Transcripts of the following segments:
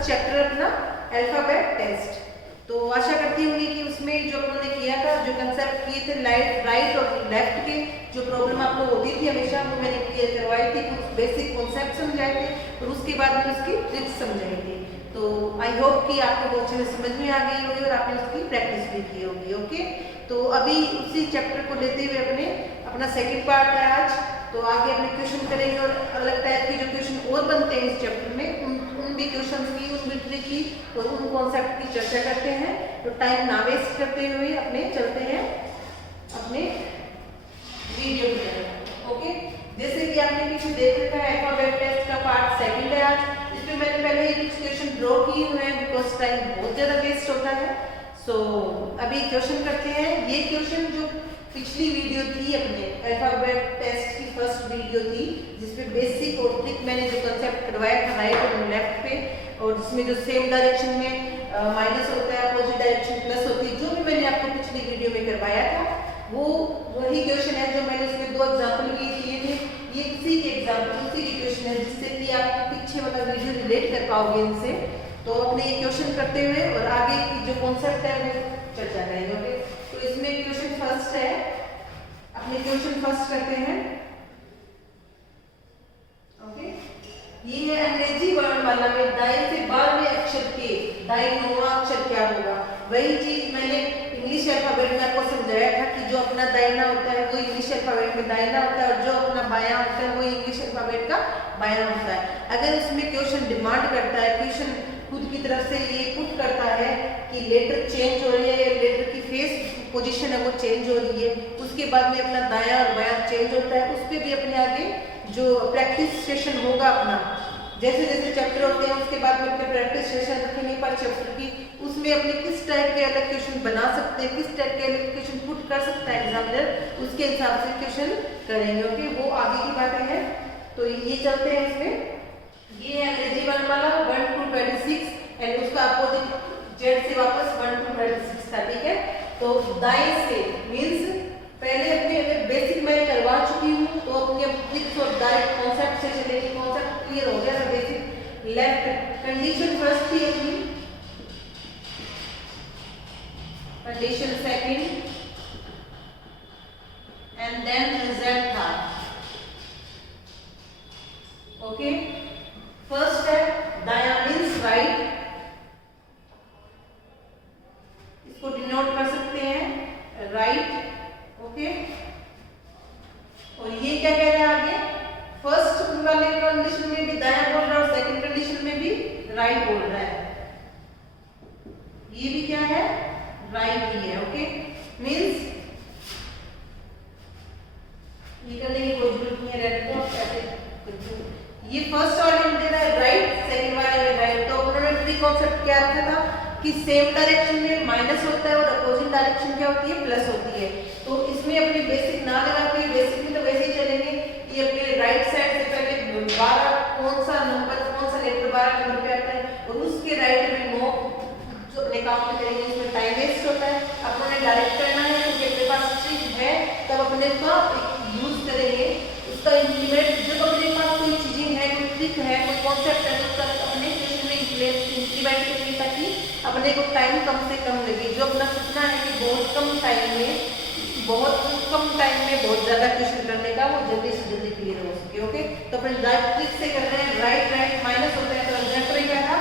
First chapter अपना alphabet test. तो आशा करती हूँ कि उसमें जो उन्होंने किया था, जो कंसेप्ट किए थे राइट और लेफ्ट के, जो प्रॉब्लम आपको होती थी हमेशा, वो मैंने क्लियर करवाई थी, कुछ बेसिक कॉन्सेप्ट समझाए थे और उसके बाद में उसकी ट्रिक्स समझाई थी। तो आई होप कि आपको वो अच्छे से समझ में आ गई होगी और आपने उसकी प्रैक्टिस भी की होगी। ओके, तो अभी उसी चैप्टर को लेते हुए अपना सेकंड पार्ट है आज। तो आगे अपने क्वेश्चन करेंगे और अलग टाइप के जो क्वेश्चन और बनते हैं इस चैप्टर में, उन भी क्वेश्चन की, उन भी ट्रिक की और उन कॉन्सेप्ट की चर्चा करते हैं। तो टाइम ना वेस्ट करते हुए अपने चलते हैं अपने वीडियो में। ओके, जैसे कि आपने पीछे देख रखा है अल्फाबेट टेस्ट का पार्ट सेकंड है आज। इसमें मैंने पहले ही कुछ क्वेश्चन ड्रॉ किए हुए हैं बिकॉज टाइम बहुत ज्यादा वेस्ट होता है। सो अभी क्वेश्चन करते हैं। ये क्वेश्चन जो पिछली वीडियो थी अपने अल्फाबेट टेस्ट की फर्स्ट वीडियो थी, जिसपे बेसिक और ट्रिक मैंने जो कंसेप्ट करवाया था राइट और लेफ्ट पे, और जिसमें जो सेम डायरेक्शन में माइनस होता है, अपोजिट डायरेक्शन प्लस होती है, जो भी मैंने आपको पिछली वीडियो में करवाया था, वो वही क्वेश्चन है जो मैंने उसमें दो एग्जाम्पल भी दिए थे। ये उसी के एग्जाम्पल, उसी के क्वेश्चन है, जिससे कि आप पीछे वाला वीडियो रिलेट कर पाओगे इनसे। तो अपने ये क्वेश्चन करते हुए और आगे की जो कॉन्सेप्ट है वो चर्चा करेंगे। ओके, तो इसमें क्वेश्चन फर्स्ट है, अपने क्वेश्चन फर्स्ट करते हैं। ओके, ये है अंग्रेजी वर्णमाला में दाएं से 12वें अक्षर के दाएं 9वां अक्षर क्या होगा। वही चीज मैंने इंग्लिश अल्फाबेट में आपको समझाया था कि जो अपना दाहिना होता है वो इंग्लिश अल्फाबेट में दाहिना होता है और जो अपना बायां होता है वो इंग्लिश अल्फाबेट का बायां होता है। अगर उसमें क्वेश्चन डिमांड करता है, क्वेश्चन खुद की तरफ से ये पुट करता है कि लेटर चेंज हो रही है, लेटर की फेस पोजीशन है वो चेंज हो रही है, उसके बाद में अपना दायां और बायां चेंज होता है, उस पर भी अपने आगे जो प्रैक्टिस सेशन होगा अपना, जैसे जैसे चैप्टर होते हैं उसके बाद में अपने प्रैक्टिस सेशन रखेंगे पर चैप्टर की, उसमें अपने किस टाइप के अलग क्वेश्चन बना सकते हैं, किस टाइप के अलग क्वेश्चन पुट कर सकता है एग्जामिनर, उसके हिसाब से क्वेश्चन करेंगे। ओके, वो आगे की बातें हैं। तो ये चलते हैं इसमें। ये है अंग्रेजी वर्णमाला 1 to 26 एंड उसका अपोजिट जेड से वापस 1 to 26 था। ठीक है, तो दाएं से मींस पहले अपने अगर बेसिक मैं करवा चुकी हूँ तो अपने ट्रिक्स और डायरेक्ट कॉन्सेप्ट से चलेंगे। कॉन्सेप्ट क्लियर हो गया तो बेसिक लेफ्ट कंडीशन फर्स्ट थी अपनी, condition second and then result था। ओके, फर्स्ट है दायां मींस राइट, इसको डिनोट कर सकते हैं राइट। ओके, और ये क्या कह रहा है आगे, फर्स्ट वाले कंडीशन में भी दायां बोल रहा है और सेकंड कंडीशन में भी राइट बोल रहा है, ये भी क्या है राइट ही है। ओके, मींस ये करने की कोई जरूरत नहीं है, रेड को ऐसे ये फर्स्ट वाले में दे रहा है राइट, सेकंड वाले में राइट। तो उन्होंने ट्री कॉन्सेप्ट क्या रखा था कि सेम डायरेक्शन में माइनस होता है और अपोजिट डायरेक्शन क्या होती है प्लस होती है। तो इसमें अपने बेसिक ना लगाते, बेसिक में तो वैसे ही चलेंगे। ये अपने राइट साइड से पहले 12 कौन सा नंबर, कौन सा लेटर 12 नंबर पे आता है और उसके राइट में 9 जो अपने काम में करेंगे, इसमें टाइम वेस्ट होता है। अपने डायरेक्ट करना है क्योंकि अपने पास ट्रिक है तब अपने का यूज करेंगे, उसका इंप्लीमेंट जब अपने पास कोई चीजें है, कोई ट्रिक है, कोई कॉन्सेप्ट है, तो उसका अपने क्वेश्चन में इंप्लीमेंट करेंगे ताकि अपने को टाइम कम से कम लगे। जो अपना सपना है कि बहुत कम टाइम में बहुत ज्यादा क्वेश्चन करने का, वो जल्दी से जल्दी क्लियर हो सके। ओके, तो अपने राइट ट्रिक से कर रहे हैं, राइट राइट माइनस होता है तो रिजल्ट रहेगा क्या था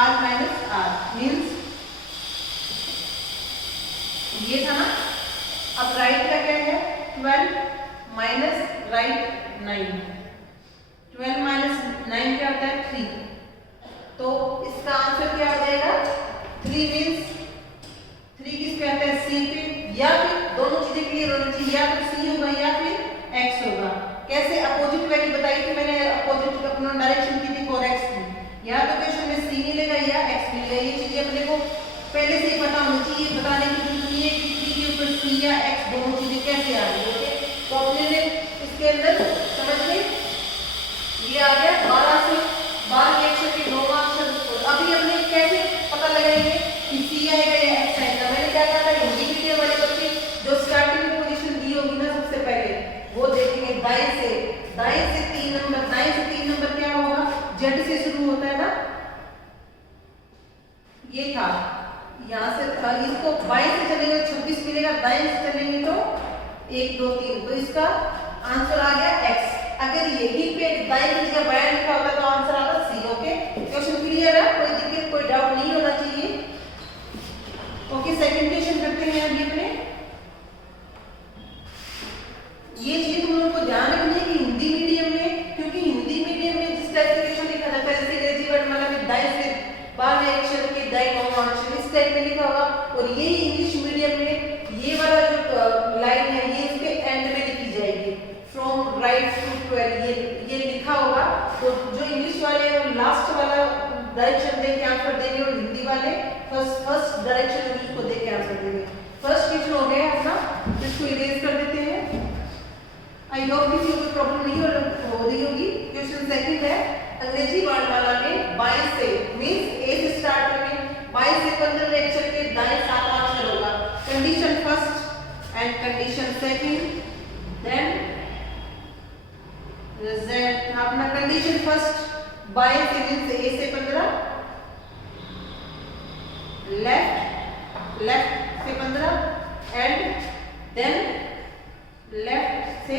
आर माइनस आर मीन्स ये था ना। अब राइट का क्या है 12 माइनस राइट 9, 12 माइनस 9 क्या होता है 3, तो इसका आंसर क्या हो जाएगा 3 मीन्स 3 किस पे आता है सी पे, या फिर दोनों चीजें क्लियर होनी चाहिए, या फिर सी होगा या फिर एक्स होगा। कैसे अपोजिट वैल्यू बताई थी मैंने, अपोजिट अपना डायरेक्शन की थी 4x की, या तो क्वेश्चन में सी मिलेगा या एक्स मिलेगा। ये चीजें अपने को पहले से ही पता होनी चाहिए, बताने की जरूरत नहीं है कि 3 के ऊपर सी या एक्स दोनों चीजें कैसे आ रही है। ओके, तो अपने ने इसके अंदर समझ में ये आ गया 12 से 12 के अक्षर के 9वां अक्षर। अभी अपने कैसे पता लगाएंगे कि सी आएगा या एक्स आएगा। मैंने क्या कहा था, हिंदी मीडियम वाले बच्चे जो स्टार्टिंग में पोजीशन दी होगी ना सबसे पहले वो देखेंगे दाएं से 3 नंबर, दाएं से 3 नंबर क्या होगा जेड से शुरू होता है ना, ये था, यहाँ से था, इसको बाएं से चलेंगे 26 मिलेगा, दाएं से चलेंगे तो 1 2 3, तो इसका आंसर आ गया x। अगर यही पे दाएं की जगह बायां लिखा होता तो आंसर आता सी। ओके, क्वेश्चन क्लियर है, कोई दिक्कत कोई डाउट नहीं होना चाहिए। ओके, सेकंड क्वेश्चन करते हैं अभी अपने। ये चीज तुम लोगों को ध्यान रखनी है कि हिंदी मीडियम में, क्योंकि हिंदी मीडियम में जिस टाइप से क्वेश्चन लिखा जाता है, जैसे अंग्रेजी वर्णमाला में दाएं से बाएं अक्षर के दाएं बाएं अक्षर इस टाइप में लिखा होगा, और यही इंग्लिश मीडियम में ये वाला जो लाइन है ये इसके एंड में लिखी जाएगी, फ्रॉम राइट टू 12, ये लिखा होगा। तो जो इंग्लिश वाले लास्ट वाला डायरेक्शन देके आंसर देंगे और हिंदी वाले फर्स्ट डायरेक्शन में उसको देके आंसर देंगे। फर्स्ट क्वेश्चन हो गया अपना, इसको इरेज कर देते हैं। आई होप किसी को प्रॉब्लम नहीं हो रही होगी। क्वेश्चन सेकंड है, अंग्रेजी वर्णमाला में बाएं से मींस ए से स्टार्ट करें, बाएं से 15वें अक्षर के दाएं 7 अक्षर होगा। Condition first and condition second, then result. अपना कंडीशन फर्स्ट बाएं से मींस ए से 15, लेफ्ट से 15 एंड देन लेफ्ट से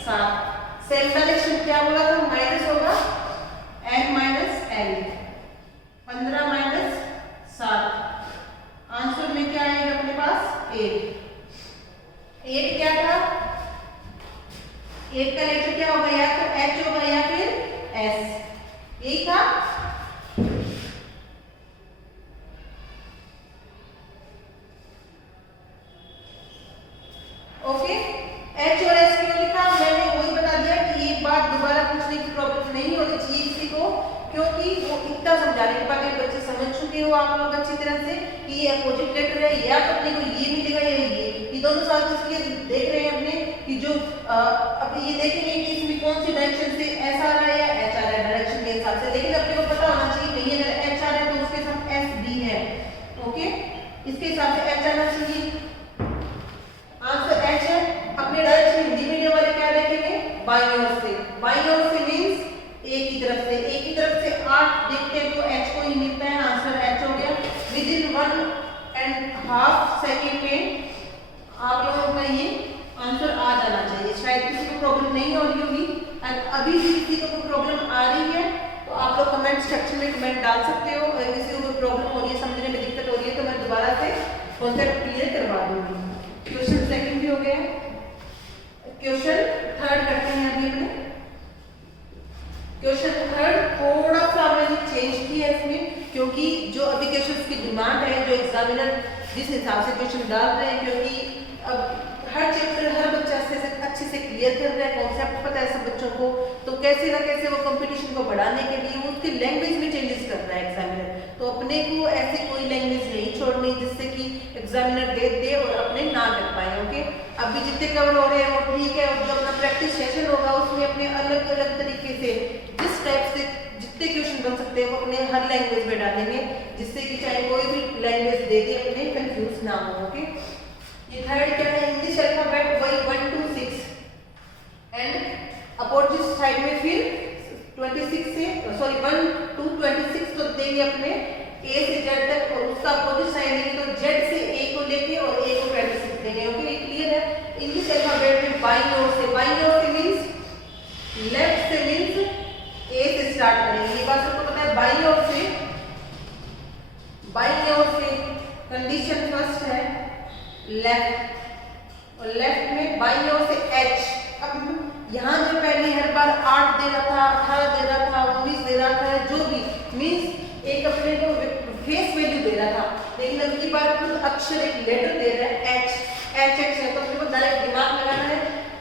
7। सेम डायरेक्शन क्या बोला था, माइनस होगा n minus l, 15 minus 7, answer में क्या आएगा अपने पास 8। 8 क्या था, 8 का लेटर क्या होगा, या तो h होगा या फिर s, यही था। ओके, h और s क्यों लिखा, मैंने वही बता दिया कि ये बात दोबारा पूछने की प्रॉब्लम नहीं होनी चाहिए किसी को, क्योंकि वो इतना समझाने के बाद बच्चे समझ चुके हो आप लोग अच्छी तरह से कि ये अपोजिट लेटर है, या तो अपने को ये मिलेगा या ये दोनों साथ इसलिए देख रहे हैं अपने कि जो अब ये देखेंगे कि इसमें कौन सी डायरेक्शन से s आ रहा है या h आ रहा है डायरेक्शन के हिसाब से, लेकिन अपने को पता होना चाहिए नहीं अगर h आ रहा है तो उसके साथ s भी है। ओके, इसके हिसाब से h आना चाहिए, आंसर h है। अपने डायरेक्शन हिंदी मीडियम वाले क्या देखेंगे, बाईं ओर से, बाईं ओर से मींस एक ही तरफ से, एक ही तरफ से 8 देखते हैं तो h को ही मिलता है, आंसर h हो गया। विद इन 1.5 सेकंड में आप लोगों का ये आंसर आ जाना चाहिए, शायद किसी को प्रॉब्लम नहीं हो रही होगी। अभी भी किसी को कोई प्रॉब्लम आ रही है तो आप लोग कमेंट सेक्शन में कमेंट डाल सकते हो, अगर किसी को कोई प्रॉब्लम हो रही है, समझने में दिक्कत हो रही है तो मैं दोबारा से कॉन्सेप्ट क्लियर करवा दूंगी। क्वेश्चन सेकंड भी हो गया, क्वेश्चन थर्ड करते हैं अभी अपने। क्वेश्चन थर्ड थोड़ा सा मैंने चेंज किया है इसमें, क्योंकि जो अभी क्वेश्चंस की डिमांड है, जो एग्जामिनर जिस हिसाब से क्वेश्चन डाल रहे हैं, क्योंकि अब हर चैप्टर हर बच्चा अच्छे से क्लियर कर रहा है, कॉन्सेप्ट पता है सब बच्चों को, तो कैसे ना कैसे वो कंपटीशन को बढ़ाने के लिए वो उसकी लैंग्वेज में चेंजेस कर रहा है एग्जामिनर। तो अपने को ऐसे कोई लैंग्वेज नहीं छोड़नी जिससे कि एग्जामिनर दे और अपने ना कर पाए। ओके, अभी जितने कवर हो रहे हैं वो ठीक है, और जो अपना प्रैक्टिस सेशन होगा उसमें अपने अलग अलग तरीके से जिस टाइप से जितने क्वेश्चन बन सकते हैं वो अपने हर लैंग्वेज में डालेंगे, जिससे कि चाहे कोई भी लैंग्वेज दे दे अपने कंफ्यूज ना हो। ओके, ये थर्ड क्या है, इंग्लिश अल्फाबेट वही 1 to 6 एंड अपोजिट साइड में फिर 26 से 1 to 26 तो देंगे अपने A से Z तक, और उसका अपोजिट साइड लेंगे तो Z से A को लेके और A को 26 देंगे। ओके, क्लियर है। इंग्लिश अल्फाबेट में बाईं ओर से मींस लेफ्ट से मींस A से स्टार्ट करेंगे, ये बात सबको पता है। बाईं ओर से कंडीशन फर्स्ट है लेफ्ट, और लेफ्ट में बाईं ओर से H। अब यहाँ जो पहले हर बार 8 दे रहा था, 18 दे रहा था, 19 दे रहा था, जो भी मींस एक अपने को फेस वैल्यू दे रहा था, लेकिन अब की बार खुद अक्षर एक लेटर दे रहा है H है, तो अपने को डायरेक्ट दिमाग लगाना है।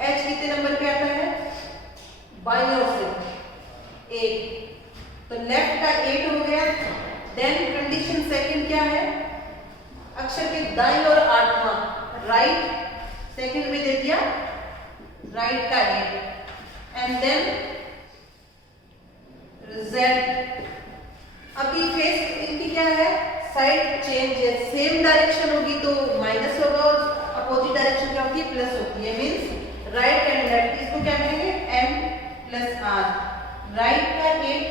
H कितने नंबर पे आता है, बाईं ओर से 8, तो लेफ्ट का 8 हो गया। देन कंडीशन सेकंड क्या है, अक्षर के दाईं ओर 8वां, राइट सेकंड में दे दिया राइट का 8 एंड देन Z। अभी फेस इनकी क्या है, साइड चेंज है, सेम डायरेक्शन होगी तो माइनस होगा और अपोजिट डायरेक्शन क्या होती है, प्लस होती है, मींस राइट एंड लेफ्ट। इसको क्या करेंगे, M+R, राइट का 8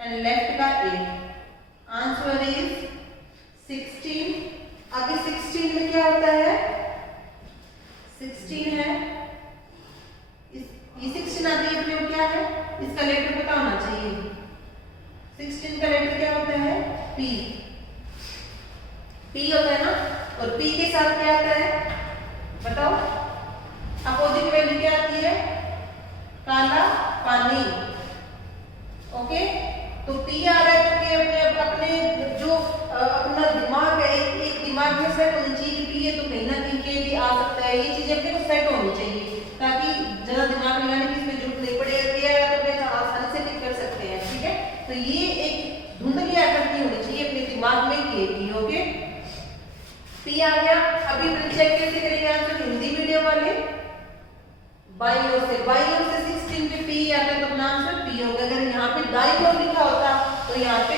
एंड लेफ्ट का 8, आंसर इज पी, पी होता है ना, और पी के साथ क्या आता है बताओ, अपोजिट वैल्यू क्या आती है, काला पानी। ओके, तो पी आ रहा है तो कि अपने अपने जो अपना दिमाग है, एक दिमाग में सेट होनी चाहिए कि पी है तो कहीं ना कहीं के भी आ सकता है, ये चीजें अपने को सेट होनी चाहिए ताकि ज्यादा दिमाग लगाने की इसमें जरूरत नहीं पड़ेगा, क्या है तो अपने आसानी से टिक कर सकते हैं। ठीक है, तो ये एक धुंधली आकृति होनी चाहिए अपने दिमाग में के की। ओके, पी आ गया। अभी चेक कैसे करेंगे आंसर, हिंदी मीडियम वाले बाई ओर से 16 पे पी आता है तो अपना आंसर पी होगा। अगर यहाँ पे दाई ओर लिखा होता तो यहाँ पे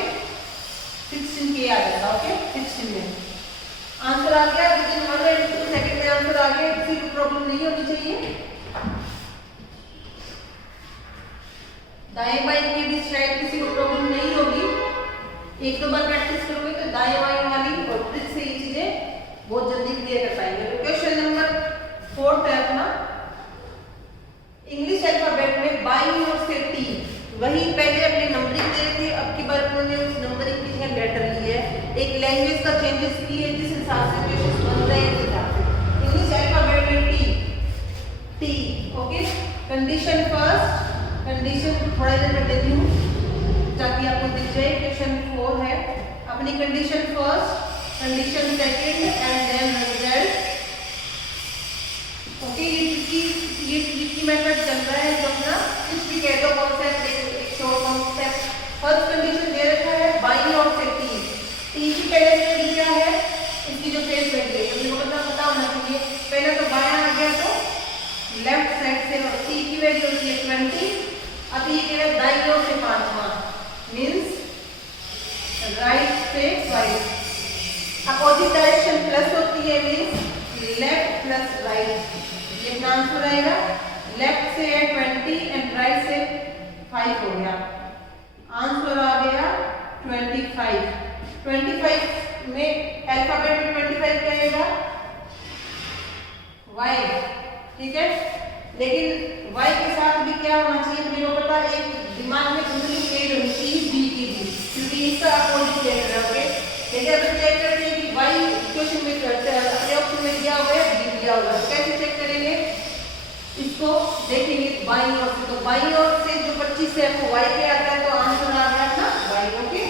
16 के आ जाता। ओके, 16 में आंसर आ गया। विदिन 1 and 2 सेकंड में आंसर आ गया, किसी को प्रॉब्लम नहीं होनी चाहिए। दाएं बाएं के भी शायद किसी को प्रॉब्लम नहीं होगी, एक दो बार प्रैक्टिस करोगे तो दाएं बाएं वाली और ट्रिक से ये चीजें बहुत जल्दी क्लियर कर पाएंगे। तो क्वेश्चन नंबर 4 है अपना, इंग्लिश अल्फाबेट में बाईं ओर से टी, वही पहले अपने नंबरिंग दे थे, अब की बार उन्होंने उस नंबरिंग की जगह लेटर ली है, एक लैंग्वेज का चेंजेस की है, जिस हिसाब से क्वेश्चन बन रहे हैं उस हिसाब से। इंग्लिश अल्फाबेट में T, T. Okay, condition first, condition थोड़ा इधर कर देती हूँ ताकि आपको दिख जाए। क्वेश्चन 4 है अपनी condition first, condition second and then result. Okay, ये ट्रिकी मेथड चल रहा है जो अपना कुछ भी कह दो कॉन्सेप्ट, एक शॉर्ट कॉन्सेप्ट। फर्स्ट कंडीशन दे रखा है बाईं ओर से टी, टी की पहले से क्या है, इसकी जो फेस वैल्यू है मुझे पता होना चाहिए। पहले तो बायां आ गया तो लेफ्ट साइड से टी की वैल्यू होती है 20, अब ये कह रहा है दाईं ओर से 5वां मींस राइट से 5, अपोजिट डायरेक्शन प्लस होती है मींस लेफ्ट प्लस राइट। ये अपना आंसर आएगा, लेफ्ट से है 20 एंड राइट से 5 हो गया, आंसर आ गया 25। 25 में अल्फाबेट में 25 क्या आएगा, y। ठीक है, लेकिन y के साथ भी क्या होना चाहिए मुझे पता, एक दिमाग में कुंडली एड होनी चाहिए b की भी, क्योंकि इसका अपोजिट चेक कर रहे हैं। लेकिन अगर चेक करते हैं कि y क्वेश्चन में करते हैं, अपने ऑप्शन में दिया हुआ है b दिया हुआ है, कैसे चेक करेंगे इसको, देखेंगे बाईं ओर से, तो बाईं ओर से जो 25 है वो y पे आता है तो आंसर आ गया ना y। ओके,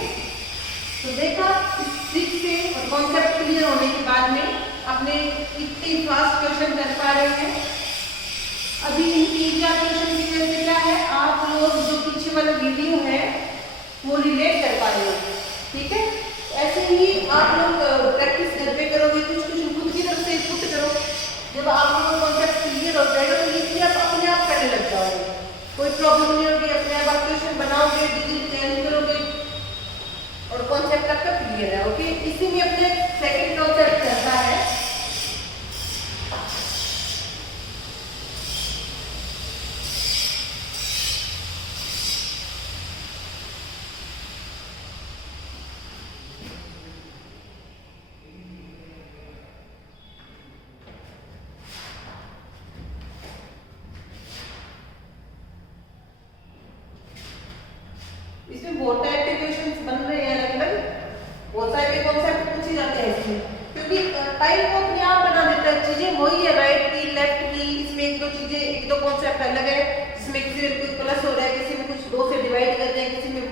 तो देखा इस ट्रिक से और कॉन्सेप्ट क्लियर होने के बाद में अपने इतने फास्ट क्वेश्चन कर पा रहे हैं। अभी इन तीन चार क्वेश्चन की वजह से क्या है, आप लोग जो पीछे वाला वीडियो है वो रिलेट कर पा रहे हो। ठीक है, ऐसे ही आप लोग प्रैक्टिस घर पे करोगे, कुछ कुछ खुद की तरफ से पुट करो, जब आप लोगों को कॉन्सेप्ट क्लियर हो जाएगा तो इजीली आप अपने आप करने लग जाओगे, कोई प्रॉब्लम नहीं होगी। अपने आप आप क्वेश्चन बनाओगे, डिजिट चेंज करोगे और कॉन्सेप्ट आपका क्लियर है। ओके, इसी में अपने सेकंड कॉन्सेप्ट चलता है, इसमें बहुत टाइप के क्वेश्चंस बन रहे हैं, अलग अलग बहुत सारे के कॉन्सेप्ट पूछे जाते हैं इसमें, क्योंकि टाइप को अपने आप बना देता है, चीजें वही है, राइट की लेफ्ट की, इसमें एक दो चीजें एक दो कॉन्सेप्ट अलग है, जिसमें किसी में कुछ प्लस हो रहा है, किसी में कुछ 2 से डिवाइड कर रहे हैं, किसी में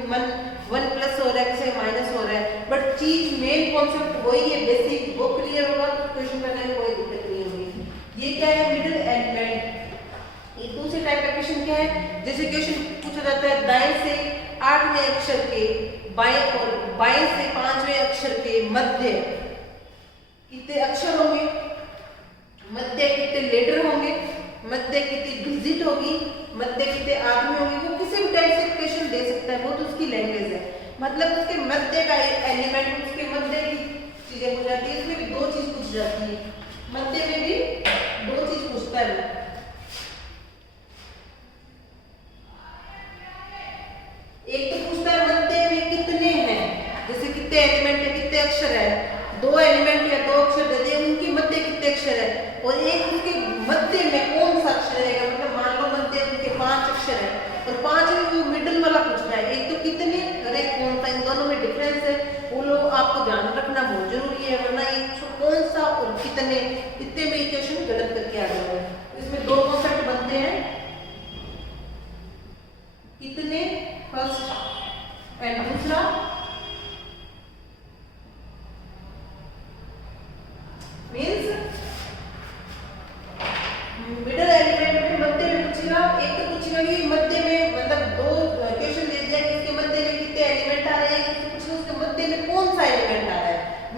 1 प्लस हो रहा है, किसी में माइनस हो रहा है, बट चीज मेन कॉन्सेप्ट वही है, बेसिक वो क्लियर होगा तो क्वेश्चन करने में कोई दिक्कत नहीं होगी। ये क्या है, मिडिल एलिमेंट। ये दूसरे टाइप का क्वेश्चन क्या है, जैसे क्वेश्चन पूछा जाता है दाएं से 8वें अक्षर के बाएं और बाएं से 5वें अक्षर के मध्य कितने अक्षर होंगे, मध्य कितने लेटर होंगे, मध्य कितनी डिजिट होगी, मध्य कितने आदमी होंगे, वो किसी भी टाइप से क्वेश्चन दे सकता है, वो तो उसकी लैंग्वेज है, मतलब उसके मध्य का एलिमेंट, उसके मध्य की चीजें पूछ जाती है। इसमें भी 2 चीज पूछ जाती है, मध्य में भी 2 चीज पूछता है। एक तो पूछता है मध्य में कितने हैं, जैसे कितने एलिमेंट है, कितने अक्षर है, 2 एलिमेंट या 2 अक्षर दे दिए, उनके मध्य कितने अक्षर है, और एक उनके मध्य में कौन सा अक्षर रहेगा, मतलब मान लो मध्य उनके 5 अक्षर है और 5 में वो मिडिल वाला पूछ रहा है, एक तो कितने और एक कौन सा, इन दोनों में डिफरेंस है, वो लोग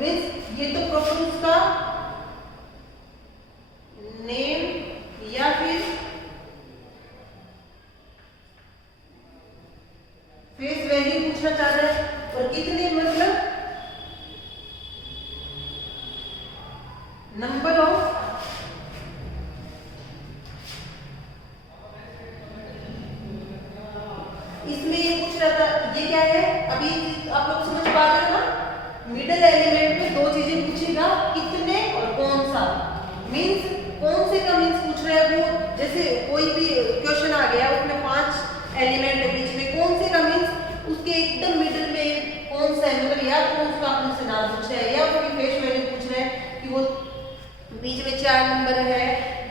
मीन्स ये तो प्रॉपर उसका नेम या फिर फेस वैल्यू पूछना चाह रहा है, और कितने मतलब नंबर ऑफ इसमें ये पूछ रहा था, ये क्या है अभी आप लोग समझ पा रहे हो ना, मिडिल एलिमेंट में दो चीजें पूछेगा, कितने और कौन सा, मींस कौन से का मींस पूछ रहा है वो, जैसे कोई भी क्वेश्चन आ गया उसमें 5 एलिमेंट है बीच में, कौन से का मींस उसके एकदम मिडिल में कौन सा है, मतलब या कौन सा आपने से नाम पूछा है या कोई फेस वैल्यू पूछ रहा है कि वो बीच में 4 नंबर है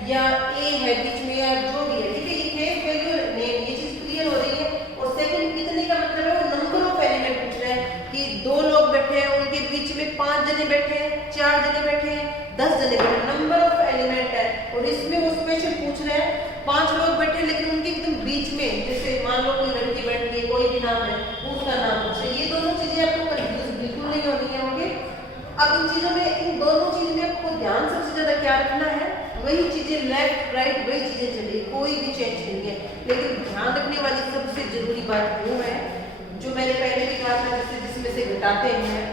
या ए है बीच में या जो भी है, ठीक है, ये फेस वैल्यू नेम, ये चीज क्लियर हो रही है। और सेकंड कितने का मतलब है वो नंबर ऑफ एलिमेंट पूछ रहा है कि 2 लोग बैठे हैं उनके बीच में 5 जने बैठे हैं, 4 जने बैठे हैं, 10 जने बैठे हैं, नंबर ऑफ एलिमेंट है। और इसमें वो स्पेशल पूछ रहे हैं 5 लोग बैठे हैं लेकिन उनके एकदम बीच में, जैसे मान लो कोई लड़की बैठ गई, कोई भी नाम है उसका नाम पूछ रहे, ये दोनों चीजें आपको कंफ्यूज बिल्कुल नहीं होनी है। ओके, अब इन चीजों में, इन दोनों चीज में आपको ध्यान सबसे ज्यादा क्या रखना है, वही चीजें लेफ्ट राइट वही चीजें चलिए, कोई भी चेंज नहीं है। लेकिन ध्यान रखने वाली सबसे जरूरी बात वो है जो मैंने पहले भी कहा था, जैसे जिसमें से घटाते हैं,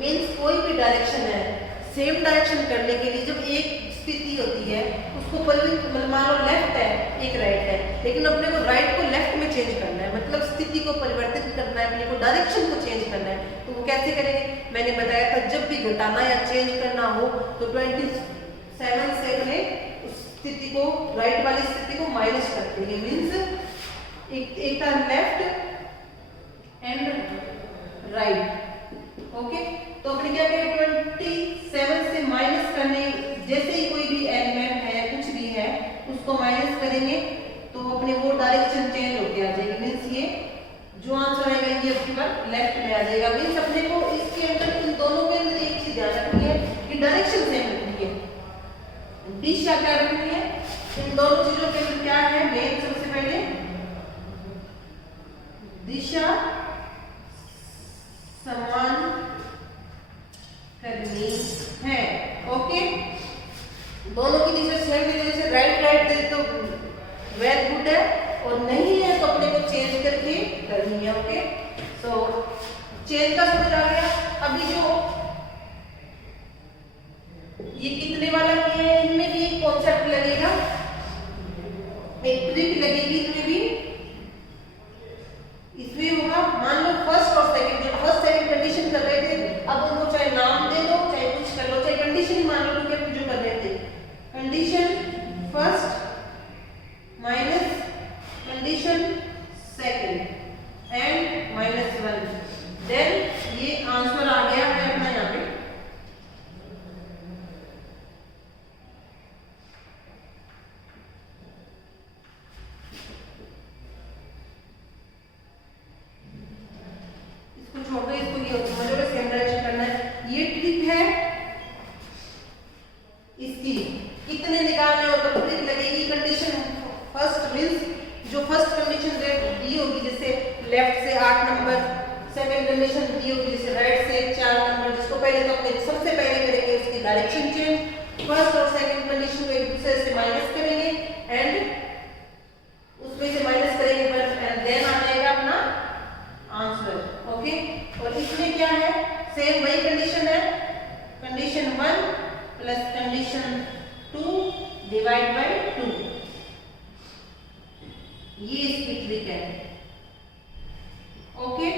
मीन्स कोई भी डायरेक्शन है, सेम डायरेक्शन करने के लिए जब एक स्थिति होती है उसको परिवर्तित, मान लो लेफ्ट है एक राइट है, लेकिन अपने को राइट को लेफ्ट में चेंज करना है, मतलब स्थिति को परिवर्तित करना है, अपने को डायरेक्शन को चेंज करना है, तो वो कैसे करेंगे, मैंने बताया था जब भी घटाना या चेंज करना हो तो 27 से अपने उस स्थिति को, राइट वाली स्थिति को माइनस कर देंगे, मीन्स एक था लेफ्ट एंड राइट। ओके, तो अपने क्या करें 27 से माइनस करने, जैसे ही कोई भी एलिमेंट है कुछ भी है उसको माइनस करेंगे तो अपने वो डायरेक्शन चेंज होके आ जाएगी, मीन्स ये जो आंसर आएगा ये आपके पास लेफ्ट में आ जाएगा। मीन्स अपने को इसके अंदर, इन दोनों के अंदर एक चीज ध्यान रखनी है कि डायरेक्शन सेम रखनी है, दिशा क्या रखनी है, इन दोनों चीजों के अंदर क्या है, मेन सबसे पहले दिशा समान करनी है। ओके, दोनों की दिशा सेम है, जैसे राइट राइट दे तो वेल गुड है, और नहीं है तो अपने को चेंज करके करनी है। ओके, तो चेंज का समझ आ गया। अभी जो ये कितने वाला किया है, इनमें भी एक कॉन्सेप्ट लगेगा, एक ट्रिक लगेगी इसमें भी। इसमें होगा, मान लो फर्स्ट और सेकंड, जो फर्स्ट सेकंड कंडीशन कर रहे थे, अब उनको चाहे नाम दे दो चाहे कुछ कर लो, चाहे कंडीशन ही मान लो, क्योंकि जो कर रहे थे condition first minus condition second and -1, then ये आंसर आ गया है अपना यहाँ पे। इसको छोड़ दो, इसको ये समझोगे सेम डायरेक्शन करना है। ये ट्रिक है इसकी, कितने निकालने हो तो ट्रिक लगेगी। कंडीशन फर्स्ट मींस जो फर्स्ट कंडीशन दी होगी, जैसे लेफ्ट से 8 नंबर, सेकंड कंडीशन दी होगी जैसे राइट से 4 नंबर, जिसको पहले तो अपने सबसे पहले करेंगे उसकी डायरेक्शन चेंज, फर्स्ट और सेकंड कंडीशन को एक दूसरे से माइनस करेंगे एंड उसमें से माइनस करेंगे बस, एंड देन आ जाएगा अपना आंसर। ओके, और इसमें क्या है, सेम वही कंडीशन है, condition 1 plus condition 2 divide by 2, ये इसकी ट्रिक है। ओके,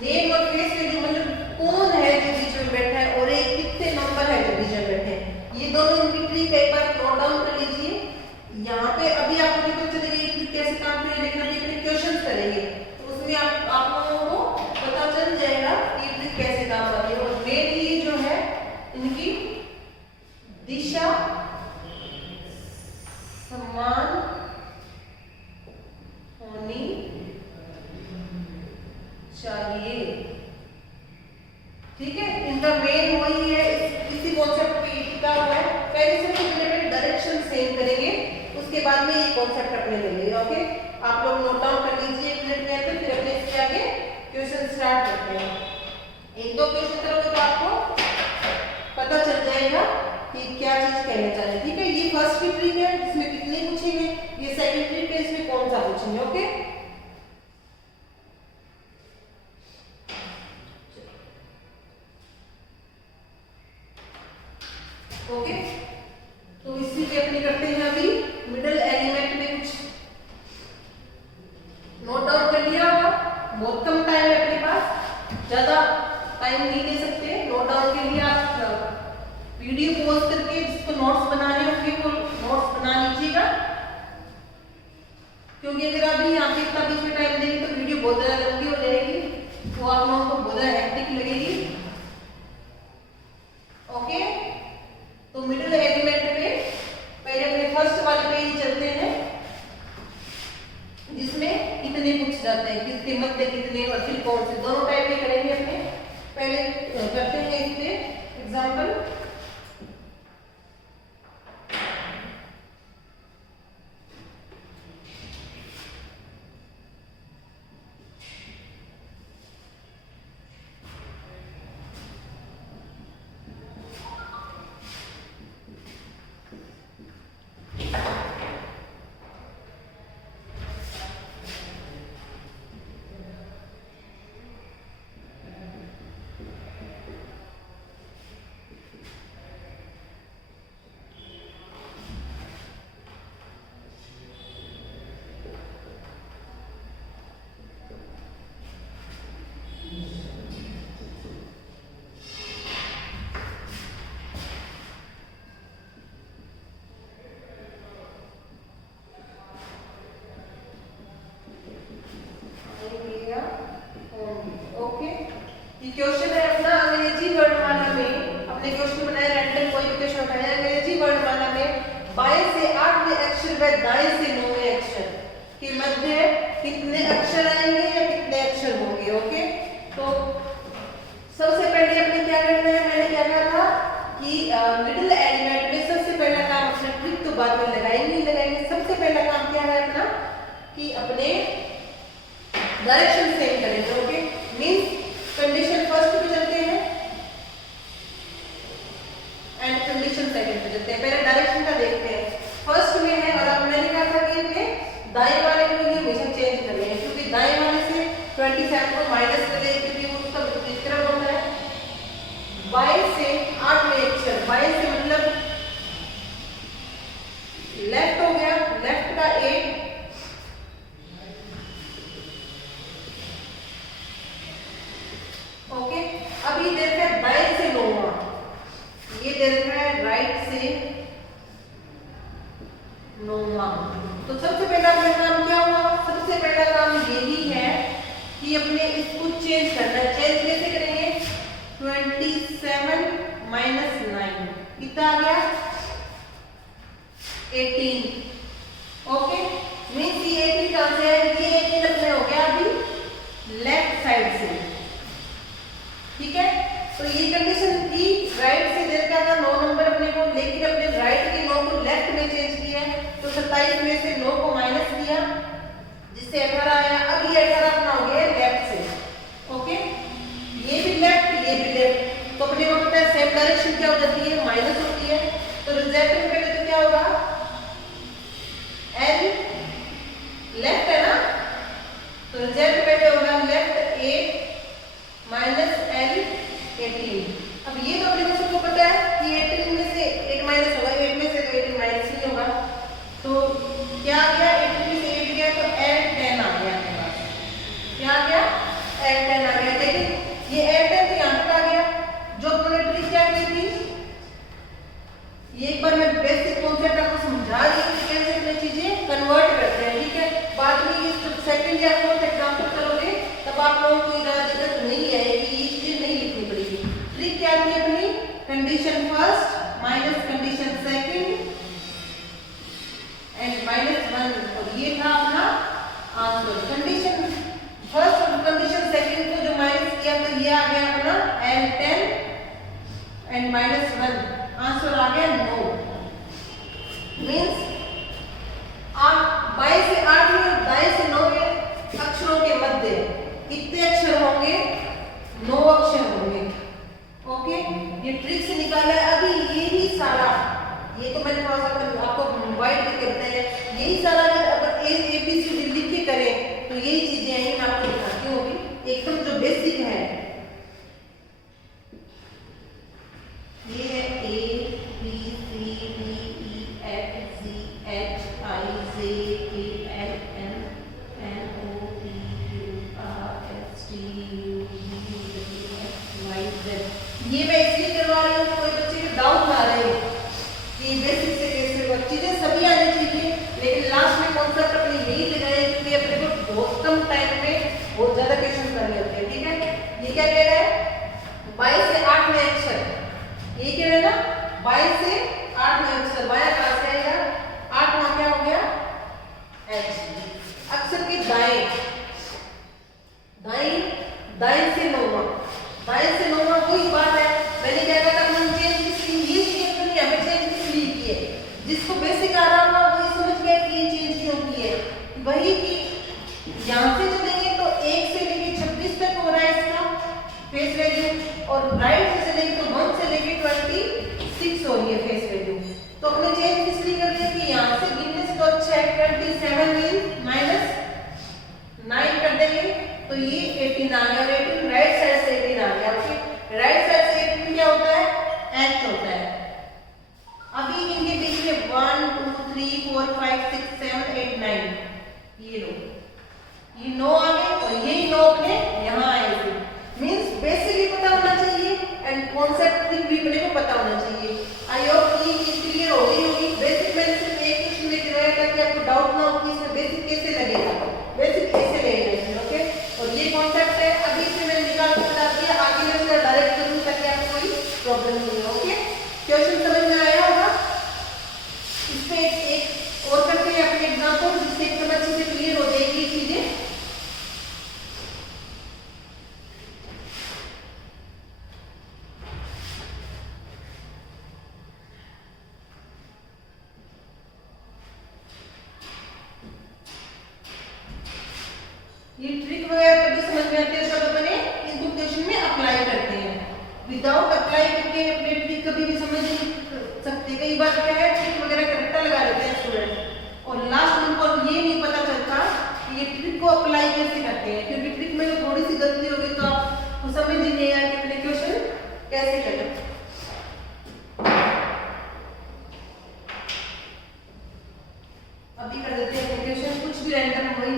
नेम और फेस वैल्यू मतलब कौन है जो बीच में बैठा है और एक कितने नंबर है जो बीच में बैठे हैं, ये दोनों इनकी ट्रिक एक बार नोट डाउन कर लीजिए। यहाँ पे अभी आपको पता चलेगा ये ट्रिक कैसे काम करेगी, लेकिन अभी अपने क्वेश्चंस करेंगे तो उसमें आप लोगों को पता चल जाएगा कि ये ट्रिक कैसे काम कर रही है। और मेनली जो है इनकी दिशा समान होनी चाहिए, ठीक है, इनका मेन वही है, इसी कॉन्सेप्ट पे टिका हुआ है। पहले से रिलेटेड डायरेक्शन सेम करेंगे, उसके बाद में ये कॉन्सेप्ट अपने लेंगे। ओके, आप लोग नोट डाउन कर लीजिए एक मिनट के अंदर, फिर अपने इसके आगे क्वेश्चन स्टार्ट करते हैं। एक दो क्वेश्चन करोगे तो आपको पता चल जाएगा कि क्या चीज कहना चाह रहे हैं। ठीक है, ये फर्स्ट की ट्रिक है जिसमें कितने पूछेंगे, ये सेकंड ट्रिक है इसमें कौन सा पूछेंगे। ओके, ओके तो इसी पे अपनी करते हैं अभी मिडिल एलिमेंट में कुछ नोट डाउन कर लिया होगा। बहुत कम टाइम है अपने पास, ज्यादा टाइम नहीं दे सकते नोट डाउन के लिए। आप वीडियो पॉज करके जिसको नोट्स बनाने होंगे वो नोट्स बना लीजिएगा, क्योंकि अगर अभी यहाँ पे इतना बीच में टाइम देंगे तो वीडियो बहुत ज्यादा लंबी हो जाएगी, तो आप लोगों को बहुत ज्यादा हेक्टिक लगेगी। ओके, तो मिडिल एलिमेंट में पहले अपने फर्स्ट वाले पे ही चलते हैं जिसमें कितने पूछ जाते हैं, किसके मध्य कितने और फिर कौन से, दोनों टाइप में करेंगे अपने। पहले करते हैं इसके एग्जांपल। ओके, ये क्वेश्चन है अपना अंग्रेजी वर्णमाला में। अपने क्वेश्चन बनाया रैंडम, कोई भी क्वेश्चन उठाया अंग्रेजी वर्णमाला में बाएं से 8वें अक्षर व दाएं से 9वें अक्षर के मध्य कितने अक्षर आएंगे या कितने अक्षर होंगे। ओके, तो सबसे पहले अपने क्या करना है, मैंने क्या कहा था कि मिडिल एलिमेंट में सबसे पहला काम, अपने ट्रिक तो बाद में लगाएंगे। सबसे पहला काम क्या है अपना कि अपने डायरेक्शन सेम करेंगे। ओके, मींस कंडीशन फर्स्ट पे चलते हैं एंड कंडीशन सेकंड पे चलते हैं। पहले डायरेक्शन का देखते हैं। फर्स्ट में है और अब मैंने कहा था कि इसमें दाएं वाले को ही हमेशा चेंज करना है, क्योंकि दाएं वाले से 27 को माइनस कर देंगे क्योंकि वो उसका विपरीत क्रम होता है। बाएं से 8वें अक्षर, बाएं से मतलब लेफ्ट हो गया, लेफ्ट का 8, ओके। अब ये दे रखा है दाएं से 9वां, ये दे रखा है राइट से 9वां। तो सबसे पहला अपना काम क्या हुआ, सबसे पहला काम यही है कि अपने इसको चेंज करना है। चेंज कैसे करेंगे, 27 माइनस 9 कितना आ गया, 18। ओके, मींस ये 18 कहां से है, ये 18 अपने हो गया अभी लेफ्ट साइड से। ठीक है, तो ये कंडीशन थी राइट से दे रखा था 9 नंबर अपने को, लेकिन अपने राइट के 9 को लेफ्ट में चेंज किया है, तो 27 में से 9 को माइनस किया जिससे 18 आया। अब ये 18 अपना हो गया लेफ्ट से। ओके, ये भी लेफ्ट, ये भी लेफ्ट, तो अपने को पता है सेम डायरेक्शन क्या हो जाती है, माइनस होती है। तो रिजल्ट में पहले तो क्या होगा, एल लेफ्ट है ना, तो रिजल्ट पहले होगा लेफ्ट 8 माइनस एल 18। अब ये तो अपने को सबको पता है कि 18 में से 8 माइनस होगा, 8 में से तो 18 माइनस नहीं होगा, तो क्या आ गया, 18 में से 8 गया तो एल 10 आ गया अपने पास। क्या आ गया, एल 10 आ गया। लेकिन ये एल 10 तो यहाँ तक आ गया। जो अपने ट्रिक क्या की थी, ये एक बार मैं बेसिक कॉन्सेप्ट आपको समझा दी कि कैसे अपने चीजें कन्वर्ट करते हैं। ठीक है, बाद में ये सेकंड या फोर्थ एग्जांपल करोगे तब आप लोगों को ज्यादा दिक्कत नहीं आएगी, ये चीजें नहीं लिखनी पड़ेगी। ट्रिक क्या थी अपनी, condition first minus condition second and minus 1, और ये था अपना आंसर। कंडीशन फर्स्ट और कंडीशन सेकंड को जो माइनस किया तो ये आ गया अपना L10 एंड माइनस 1, आंसर आ गया 9। मींस आप बाएं से 8 और दाएं से 9 अक्षरों के मध्य कितने अक्षर होंगे, 9 अक्षर होंगे। ये मैं इसलिए करवा रही हूँ कोई बच्चे के डाउट ना रहे कि बेसिक से कैसे वर्क, चीजें सभी आनी चाहिए, लेकिन लास्ट में कॉन्सेप्ट अपने यही लगाए क्योंकि अपने को बहुत कम टाइम में बहुत ज्यादा क्वेश्चन करने होते हैं। ठीक है, ये क्या कह रहा है 22 से 8 में अक्षर, ये कह रहा है ना 22 से 8 में अक्षर, वाया कहां से आएगा 8 में क्या हो गया एच, अक्षर के दाएं दाएं दाएं से नौवां, दाएं से नौवां वही बात है, मैंने क्या कहा था हम चेंज इसलिए ये चेंज नहीं हमें चेंज इसलिए की है, जिसको बेसिक आ रहा होगा वो समझ गया कि ये चेंज क्यों की है, वही कि यहाँ से चलेंगे तो 1 से लेके 26 तक हो रहा है इसका फेस वैल्यू, और राइट से चलेंगे तो 1 से लेके 26 हो रही है फेस वैल्यू, तो अपने चेंज इसलिए कर रहे हैं कि यहाँ से गिनने से तो अच्छा है 27 मीन माइनस 9 कर देंगे तो ये 18 आ गया, और 18 राइट साइड से 18 आ गया, ओके राइट साइड से 18 क्या होता है एच होता है। अभी इनके बीच में 1 2 3 4 5 6 7 8 9 ये लो, ये 9 आ गए और ये 9 अपने यहाँ आए थे, मींस बेसिक भी पता होना चाहिए एंड कॉन्सेप्ट भी अपने को पता होना चाहिए। आई होप कि ये क्लियर हो गई होगी। बेसिक मैंने सिर्फ एक क्वेश्चन में कराया था कि आपको डाउट ना हो कि इसमें बेसिक कैसे लगेगा, बेसिक कैसे लगेगा इसमें, ओके, और ये कॉन्सेप्ट है अभी से मैंने निकाल के बता दिया, आगे मैं इसका डायरेक्ट करूँ ताकि आपको कोई प्रॉब्लम नहीं हो, ओके। क्वेश्चन समझ में आया होगा, इस पे एक और करते हैं अपने एग्जांपल जिससे एकदम अच्छे से क्लियर हो जाएगी ये चीजें। ये ट्रिक वगैरह तभी समझ में आती है जब अपने इनको क्वेश्चन में अप्लाई करते हैं, विदाउट अप्लाई करके अपने ट्रिक कभी भी समझ नहीं सकते। कई बार क्या है ट्रिक वगैरह करता लगा लेते हैं स्टूडेंट और लास्ट में उनको ये नहीं पता चलता कि ये ट्रिक को अप्लाई कैसे करते हैं, क्योंकि ट्रिक में थोड़ी सी गलती होगी तो आपको समझ ही नहीं आएगा कि अपने क्वेश्चन कैसे करें। अभी कर देते हैं क्वेश्चन कुछ भी रैंडम वही।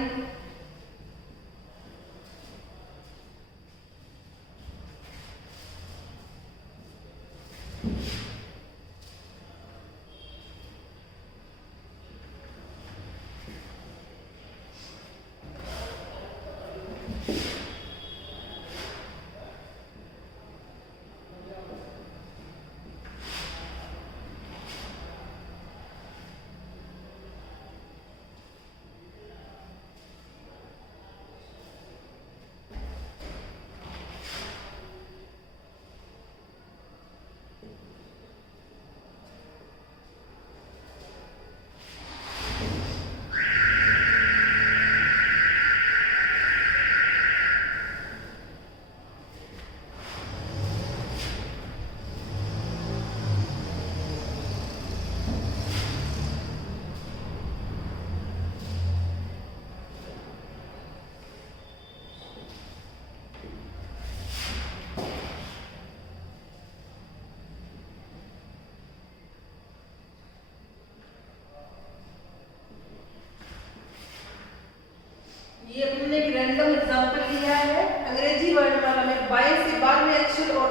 ये अपने एक रैंडम एग्जांपल लिया है अंग्रेजी वर्णमाला में 22 से 12वें अक्षर और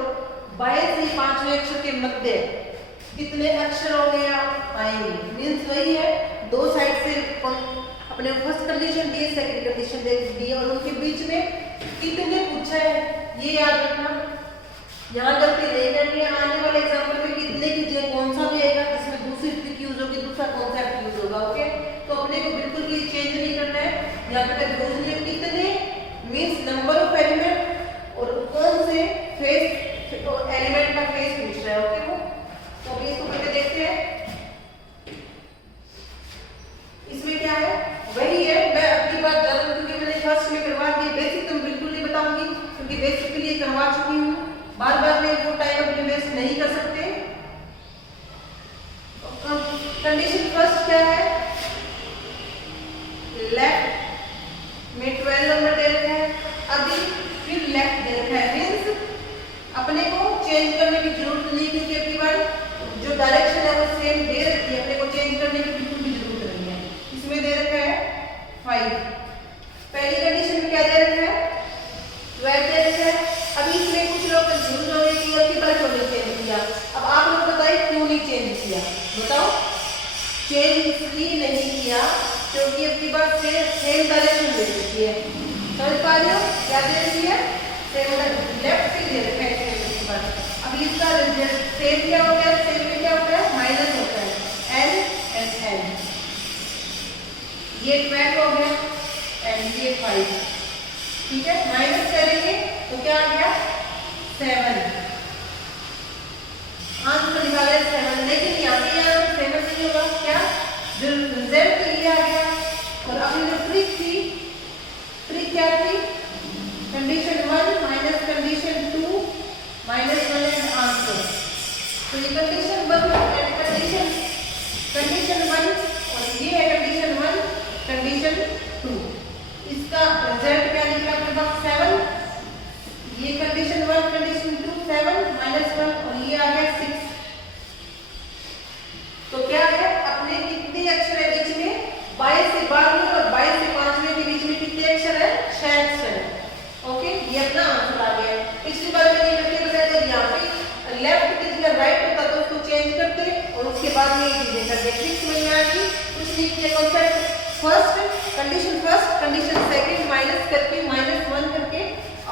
22 से 5वें अक्षर के मध्य कितने अक्षर हो गया आएंगे, मींस वही है दो साइड से अपने फर्स्ट कंडीशन दी है सेकंड कंडीशन दी है और उनके बीच में कितने पूछा है ये याद रखना, यहाँ गलती नहीं करनी है। आने वाले एग्जांपल में कितने कीजिए कौन सा भी आएगा जिसमें दूसरी ट्रिक यूज होगी दूसरा कॉन्सेप्ट यूज होगा, ओके। तो अपने को बिल्कुल भी चेंज नहीं करना है, यहाँ पे यूज नहीं कितने मींस नंबर ऑफ एलिमेंट और कौन से फेस एलिमेंट का फेस पूछ रहा है, ओके। वो तो अभी इसको करके देखते हैं इसमें क्या है वही है। मैं अगली बार जरूर क्योंकि मैंने फर्स्ट में करवा दिया, बेसिक तो बिल्कुल नहीं बताऊंगी क्योंकि बेसिक के लिए करवा चुकी हूँ, बार बार में वो टाइम अपने वेस्ट नहीं कर सकते। कंडीशन फर्स्ट क्या है, लेफ्ट में 12 नंबर दे रखा है, अभी फिर लेफ्ट दे रखा है, मींस अपने को चेंज करने की जरूरत नहीं क्योंकि अपनी बार जो डायरेक्शन है वो सेम दे रखी है, अपने को चेंज करने की बिल्कुल भी जरूरत नहीं है। इसमें दे रखा है 5, पहली कंडीशन में क्या दे रखा है 12 दे रखा है, कंफ्यूज हो गई कि आपकी बार क्यों नहीं चेंज किया। अब आप लोग बताइए क्यों नहीं चेंज किया, बताओ। चेंज इसलिए नहीं किया क्योंकि अपनी बात से सेम डायरेक्शन दे देती है, समझ पा रहे हो? क्या दे रही है? सेम लेफ्ट से दे रखा है इसके बाद। अब इसका सेम क्या होता है? सेम में क्या होता है? माइनस होता है, एन एंड एन। ये 12 हो गया एंड ये 5, ठीक है। माइनस करेंगे तो क्या आ गया? 7। आंसर निकाला है 7, लेकिन यहाँ पे 7 नहीं होगा, क्या? जो रिजल्ट तो ये आ गया। और अपनी जो ट्रिक थी, ट्रिक क्या थी? Condition 1 minus condition 2 minus 1 and answer. तो ये कंडीशन 1 एंड कंडीशन 1 और ये है कंडीशन 1 कंडीशन 2। इसका रिजल्ट क्या निकला आपके पास? 7। ये कंडीशन 1 कंडीशन 2 7 माइनस 1 और ये आ गया 6। तो क्या है? अपने कितने अक्षर है बीच में? 22 से 12 और 22 से 5 के बीच में कितने अक्षर है? 6 अक्षर है। ओके, ये अपना आंसर आ गया। पिछली बार मैंने करके बताया था, यहाँ पे लेफ्ट की जगह राइट होता तो उसको चेंज करते और उसके बाद में ये चीजें करते। ट्रिक समझ में आ गई? कुछ नहीं किया। Concept first condition second minus करके -1 करके,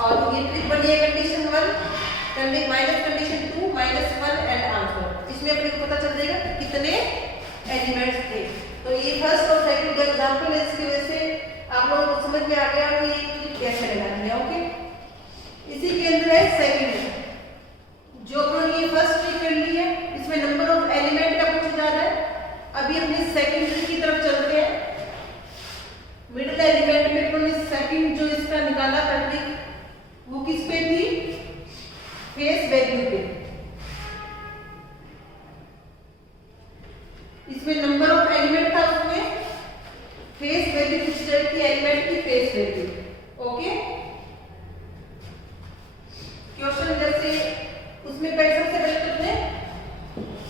और ये ट्रिक बनी है condition 1 minus condition 2 -1 and answer. इसमें अपने को पता चल जाएगा कितने एलिमेंट्स थे। तो ये फर्स्ट और सेकंड एग्जांपल है, इसकी वजह से आप लोगों को समझ में आ गया कि ये ट्रिक कैसे लगानी है। ओके, इसी के अंदर है सेकंड। जो अपन ये फर्स्ट ट्रिक कर ली है, इसमें नंबर ऑफ एलिमेंट का पूछा जा रहा है। अभी अपने सेकंड ट्रिक की तरफ चलते हैं। मिडिल एलिमेंट में अपन ने सेकंड जो इसका निकाला था ट्रिक, वो किस पे थी? फेस वैल्यू पे। इसमें नंबर ऑफ एलिमेंट था, उसमें फेस वैल्यू पूछ रही थी, एलिमेंट की फेस वैल्यू। ओके, क्वेश्चन जैसे उसमें सबसे पहले तो अपने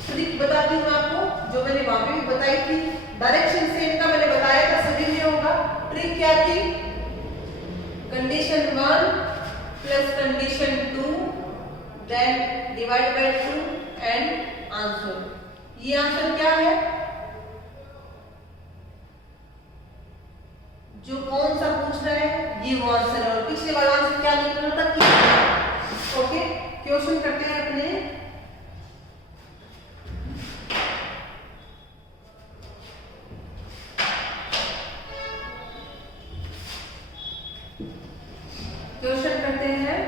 ट्रिक बताती हूँ आपको, जो मैंने वहां पे भी बताई थी। डायरेक्शन सेम का मैंने बताया था, सभी में होगा। ट्रिक क्या थी? Condition 1 plus condition 2 then divide by 2 and answer. ये आंसर क्या है? जो कौन सा पूछ रहा है, ये वो आंसर है। और पिछले वाला आंसर क्या निकल रहा था? ओके, क्वेश्चन करते हैं अपने। क्वेश्चन करते हैं।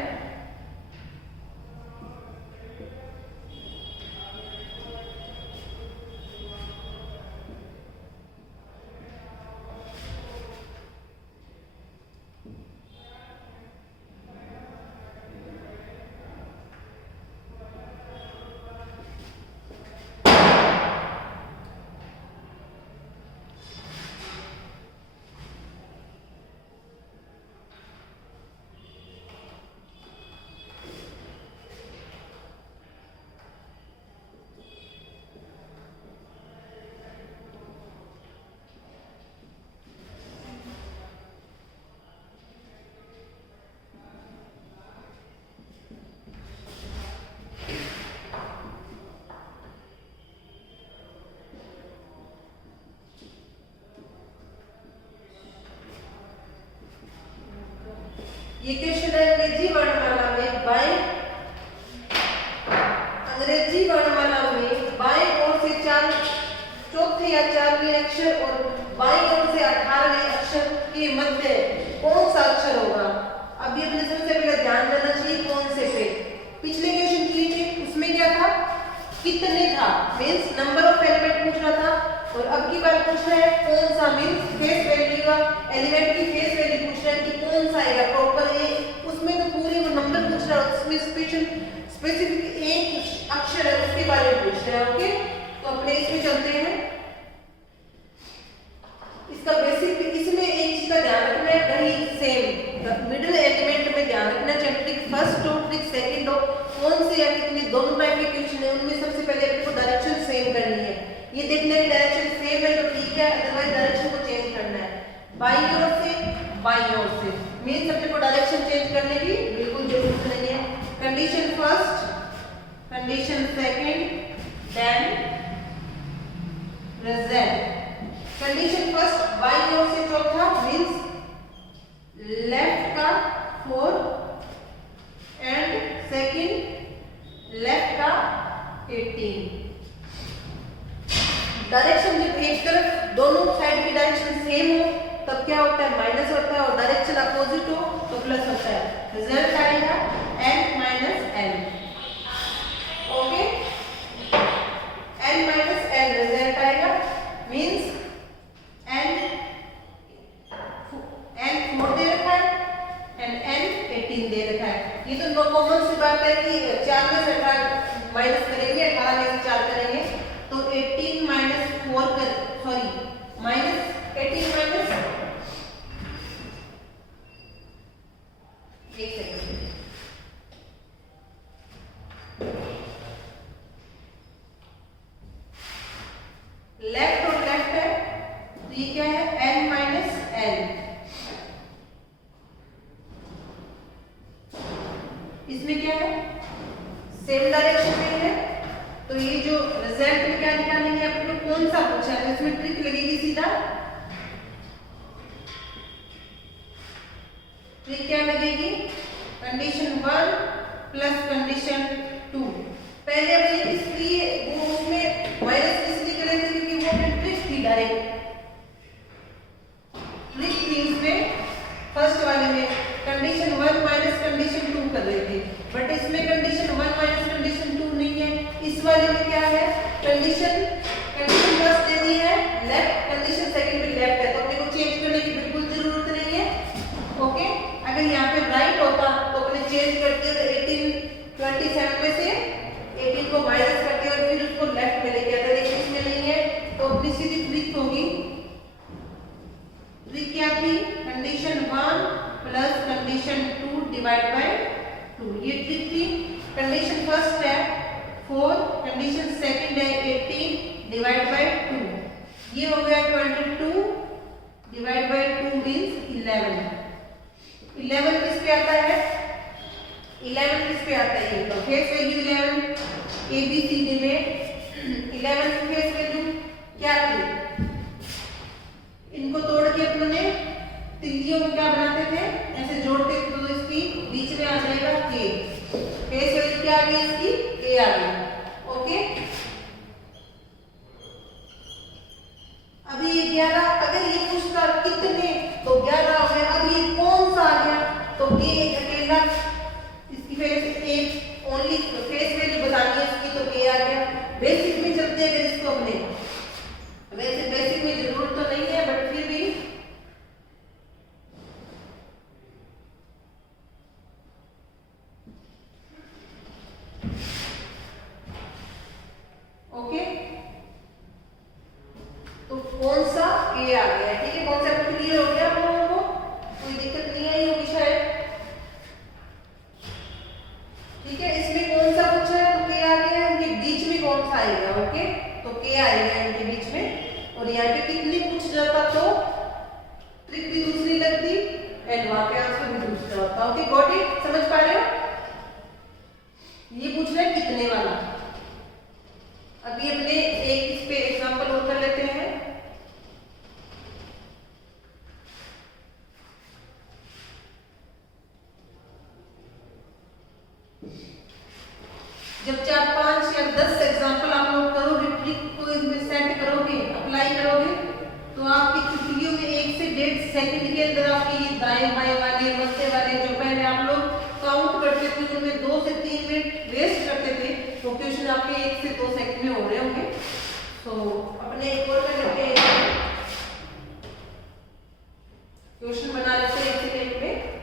ये क्वेश्चन है अंग्रेजी वर्णमाला में बाएं ओर से 4 चौथे या 4वें अक्षर और बाईं ओर से 18वें अक्षर के मध्य कौन सा अक्षर होगा? अब ये अपने सबसे पहले ध्यान देना चाहिए कौन से पे। पिछले क्वेश्चन किए थे उसमें क्या था? कितने था, मींस नंबर ऑफ एलिमेंट पूछ रहा था। और अब की बार पूछ रहा है कौन सा, मींस फेस वैल्यू का, एलिमेंट की फेस वैल्यू पूछ रहा है कि कौन सा आएगा प्रॉपर। ये उसमें तो पूरे वो नंबर पूछ रहा है, उसमें स्पेसिफिक एक अक्षर है उसके बारे में पूछ रहा है। ओके, तो अपने इसमें चलते हैं। इसका बेसिक, इसमें एक चीज का ध्यान रखना है, वही सेम मिडिल एलिमेंट में ध्यान रखना है। चाहे ट्रिक फर्स्ट हो ट्रिक सेकंड हो, कौन से या कितने दोनों टाइप के क्वेश्चन है, उनमें सबसे पहले आपको डायरेक्शन सेम करनी है। ये देखना है डायरेक्शन सेम है तो ठीक है, अदरवाइज डायरेक्शन को चेंज करना है। बाईं ओर से बाईं ओर से मींस अपने को डायरेक्शन चेंज करने की बिल्कुल जरूरत नहीं है। Condition condition second, then result. Condition first बाई ओर से चौथा मींस लेफ्ट का 4 एंड सेकंड लेफ्ट का 18। डायरेक्शन जब एक तरफ दोनों साइड की डायरेक्शन सेम हो तब क्या होता है, माइनस होता है, और डायरेक्शन अपोजिट हो तो प्लस होता है। रिजल्ट आएगा n minus n। Okay, n minus n result आएगा मींस n 4 दे रखा है एंड n 18 दे रखा है। ये तो नो कॉमन सी बात है कि 4 में से 18 माइनस करेंगे, 18 में से 4 करेंगे तो 18 माइनस 4 कर सॉरी माइनस 18 माइनस एक सेकंड, लेफ्ट और लेफ्ट है तो ये क्या है n माइनस n। इसमें क्या है सेम डायरेक्शन में है तो ये जो रिजल्ट में क्या निकालेंगे आपको कौन सा पूछा है, इसमें ट्रिक लगेगी सीधा। ट्रिक क्या लगेगी, कंडीशन 1 प्लस कंडीशन 2। पहले अपने इसलिए वो उसमें माइनस इसलिए कर रहे थे क्योंकि वो अपनी ट्रिक थी, डायरेक्ट ट्रिक थी उसमें। फर्स्ट वाले में कंडीशन 1 माइनस कंडीशन 2 कर रहे थे, बट इसमें कंडीशन 1 माइनस कंडीशन 2 नहीं है। इस वाले में क्या है, कंडीशन फर्स्ट दे दी है लेफ्ट, कंडीशन सेकंड में लेफ्ट है तो अपने को चेंज करने की बिल्कुल जरूरत नहीं है। ओके, अगर यहाँ पे राइट होता तो अपने चेंज करते और 27 में से 18 को माइनस करते और फिर उसको लेफ्ट में लेके आते, लेकिन इसमें नहीं है तो अपनी सीधी ट्रिक होगी। ट्रिक क्या थी, condition 1 plus condition 2 divide by 2, ये ट्रिक थी। कंडीशन फर्स्ट है 4, कंडीशन सेकंड है 18 डिवाइड बाय 2, ये हो गया 22 डिवाइड बाय 2 मींस 11। 11 किस पे आता है, 11 किस पे आता है, ये तो फेस वैल्यू 11 ABCD में 11 फेस वैल्यू क्या थी, इनको तोड़ के अपने तिल्लियों को क्या बनाते थे, ऐसे जोड़ते थे तो इसकी बीच में आ जाएगा K। फेस वैल्यू क्या आ गई इसकी, K आ गई। ओके, अभी ये 11, अगर ये पूछता कितने तो 11 हो गया, अब ये कौन सा आ गया तो K अकेला, इसकी फेस एक ओनली फेस वैल्यू बतानी है इसकी तो K आ गया। बेसिक में चलते हैं अगर इसको अपने, वैसे बेसिक में जरूरत तो नहीं है बट फिर भी ओके, तो कौन सा A आ गया, ठीक है, कॉन्सेप्ट क्लियर हो गया आप लोगों को, कोई दिक्कत नहीं आई होगी शायद। ठीक है, इसमें कौन सा पूछा है तो K आ गया, इनके बीच में कौन सा आएगा, ओके तो K आएगा इनके बीच में। और यहाँ पे कितने पूछ जाता तो ट्रिक भी दूसरी लगती एंड वहां पे आंसर भी दूसरा होता। ओके, गॉट इट, समझ पा रहे हो, ये पूछ रहे हैं कितने वाला। अभी अपने एक इस पे एग्जांपल और कर लेते हैं। जब 4, 5 या 10 एग्जांपल आप लोग करोगे, ट्रिक को इसमें सेट करोगे, अप्लाई करोगे तो आपकी चुटकियों में 1 से 1.5 सेकंड के अंदर आपकी ये दाएं बाएं वाले मध्य वाले जो पहले आप लोग काउंट करते थे उनमें 2 से 3 मिनट वेस्ट करते थे तो क्वेश्चन आपके 1 से 2 सेकंड में हो रहे होंगे। तो अपने एक और में करके क्वेश्चन बना लेते हैं 1 सेकंड में।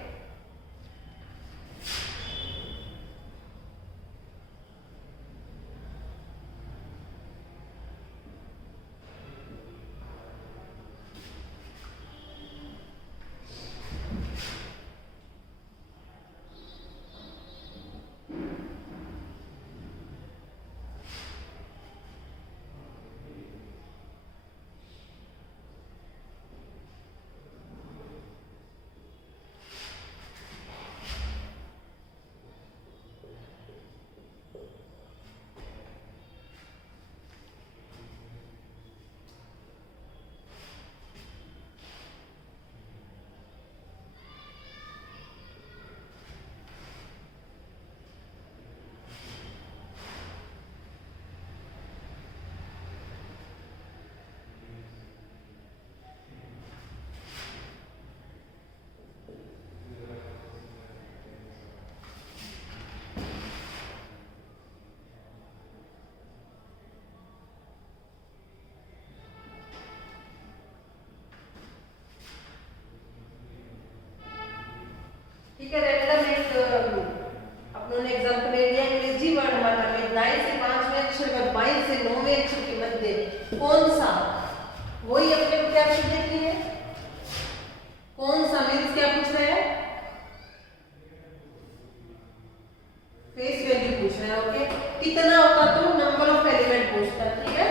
फेस वैल्यू पूछना है। ओके, कितना होता तो नंबर ऑफ एलिमेंट पूछता है। ठीक है,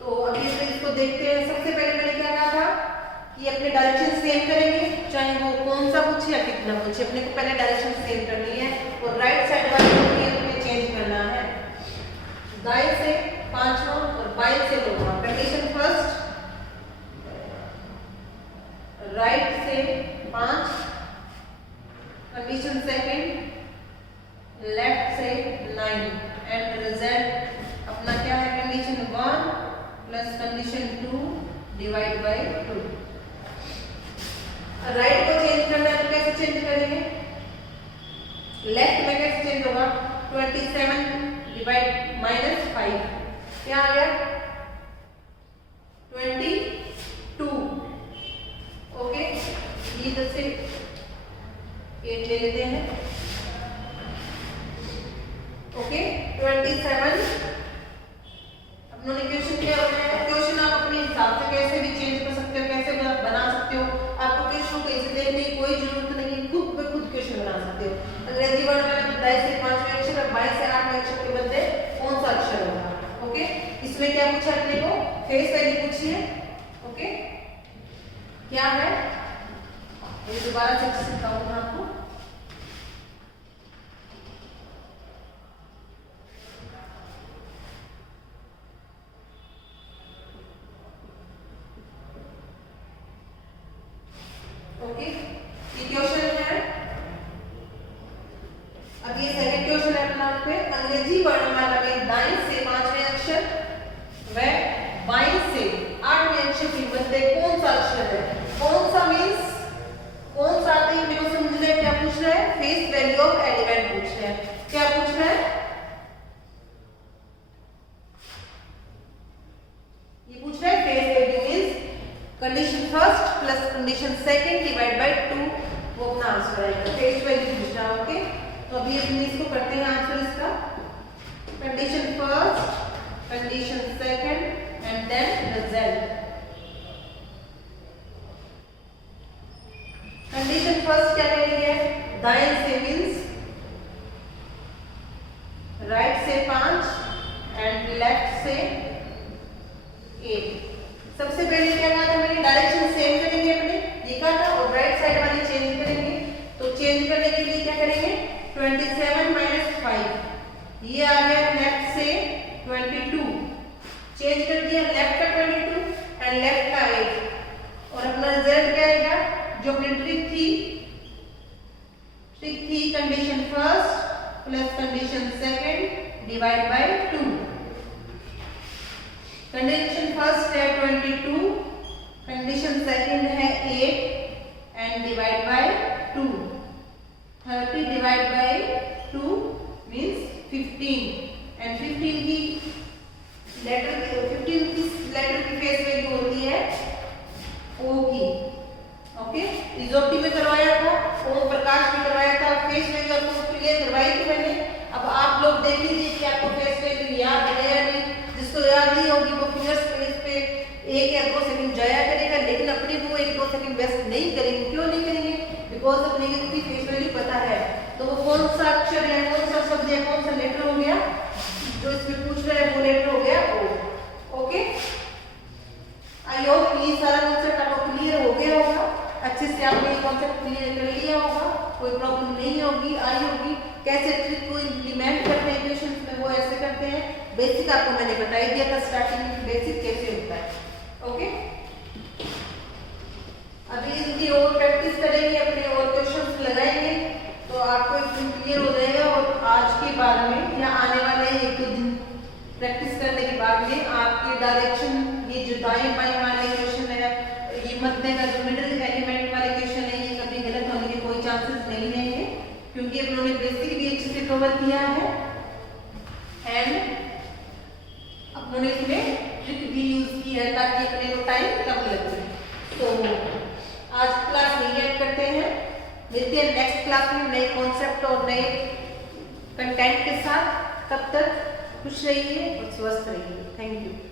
तो अभी इसको देखते हैं। सबसे पहले मैंने क्या कहा था कि अपने डायरेक्शन सेम करेंगे, चाहे वो कौन सा पूछे या कितना पूछे, अपने को पहले डायरेक्शन सेम करनी है और राइट साइड वाले को चेंज करना है। दाएं से 5वां और बाएं से 2वां। कंडीशन फर्स्ट, राइट से 5, कंडीशन सेकंड, लेफ्ट से 9 एंड रिजल्ट अपना क्या है, condition 1 plus condition 2 divide by 2। Right को चेंज करना है तो कैसे चेंज करेंगे, लेफ्ट में कैसे चेंज होगा, 27 डिवाइड माइनस 5 क्या आ गया 22। ओके, ये इधर से 8 ले लेते हैं। ओके, 27 अपनों ने क्वेश्चन क्या बनाया है। क्वेश्चन आप अपने हिसाब से कैसे भी चेंज कर सकते हो, कैसे बना सकते हो। आपको क्वेश्चन को इसे देखने की कोई जरूरत नहीं, खुद ब खुद क्वेश्चन बना सकते हो। अंग्रेजी वर्ड में 10 से 5वें अक्षर और 22 से 8वें अक्षर के बदले कौन सा अक्षर होगा। ओके, इसमें क्या पूछा अपने को, फेस वैल्यू पूछी है। ओके, क्या है ये दोबारा से बताऊंगा आपको। ओके, ये क्वेश्चन है। अब ये सेकंड क्वेश्चन है अपना पे, अंग्रेजी वर्णमाला में दाएं से 5वें अक्षर व बाएं से 8वें अक्षर के बदले कौन सा अक्षर है। कौन सा मींस कौन सा आते हैं मेरे को समझना है। क्या पूछ रहा है, फेस वैल्यू ऑफ एलिमेंट पूछ रहा है। क्या पूछ रहा है, ये पूछ रहा है face value means condition first plus condition second divide by 2, वो अपना आंसर आएगा। फेस वैल्यू पूछ रहा है। ओके, तो अभी अपने इसको करते हैं आंसर इसका। Condition first, condition second and then result. Condition first क्या कह रही है, दाएं से मींस राइट से 5 एंड लेफ्ट से 8। सबसे पहले क्या कहा था मैंने, डायरेक्शन सेम करेंगे अपने, ये कहा था, और राइट साइड वाले चेंज करेंगे। तो चेंज करने के लिए क्या करेंगे, 27 माइनस 5 ये आ गया लेफ्ट से 22, चेंज कर दिया लेफ्ट का 22 एंड लेफ्ट का 8 और अपना रिजल्ट क्या आएगा। जो अपनी ट्रिक थी condition first plus condition second divide by 2। Condition first है 22, कंडीशन सेकंड है 8 and divide by 2। 30 divide by 2 means 15 and 15 की लेटर की फेस वैल्यू होती है O की। ओके, रिजोप्टी में करवाया था, ओम प्रकाश में करवाया था, फेस वैल्यू आपको क्लियर करवाई थी मैंने। अब आप लोग देख लीजिए कि आपको फेस वैल्यू याद है या नहीं। जिसको याद नहीं होगी वो फिंगर्स पे 1 या 2 सेकंड जाया करेगा, लेकिन अपने वो 1-2 सेकंड वेस्ट नहीं करेंगे। क्यों नहीं करेंगे, बिकॉज अपने को फेस वैल्यू पता है। तो वो कौन सा अक्षर है, कौन सा शब्द है, कौन सा लेटर हो गया, जो इसमें पूछ रहा है वो लेटर हो गया O। ओके, आई होप ये सारा कॉन्सेप्ट आपको क्लियर हो गया होगा, अच्छे से आपने ये कॉन्सेप्ट क्लियर कर लिया होगा, कोई प्रॉब्लम नहीं होगी, आई होगी। कैसे ट्रिक को इम्प्लीमेंट करते हैं क्वेश्चंस में वो ऐसे करते हैं। बेसिक आपको मैंने बता ही दिया था स्टार्टिंग में बेसिक कैसे होता है। ओके, अभी इसकी और प्रैक्टिस करेंगे, अपने और क्वेश्चंस लगाएंगे तो आपको एकदम क्लियर हो जाएगा। और आज के बाद में या आने वाले 1-2 दिन प्रैक्टिस करने के बाद में आपके डायरेक्शन, ये जो दाएं बाएं वाले क्वेश्चन है, ये मध्य का जो मिडिल एलिमेंट वाले क्वेश्चन है, ये कभी गलत होने के कोई चांसेस नहीं रहेंगे, क्योंकि उन्होंने बेसिक भी अच्छे से कवर किया है एंड उन्होंने इसमें ट्रिक भी यूज की है ताकि अपने को टाइम कम लगे। तो आज क्लास यही एंड करते हैं, मिलते हैं नेक्स्ट क्लास में नए कॉन्सेप्ट और नए कंटेंट के साथ। तब तक खुश रहिए और स्वस्थ रहिए। Thank you.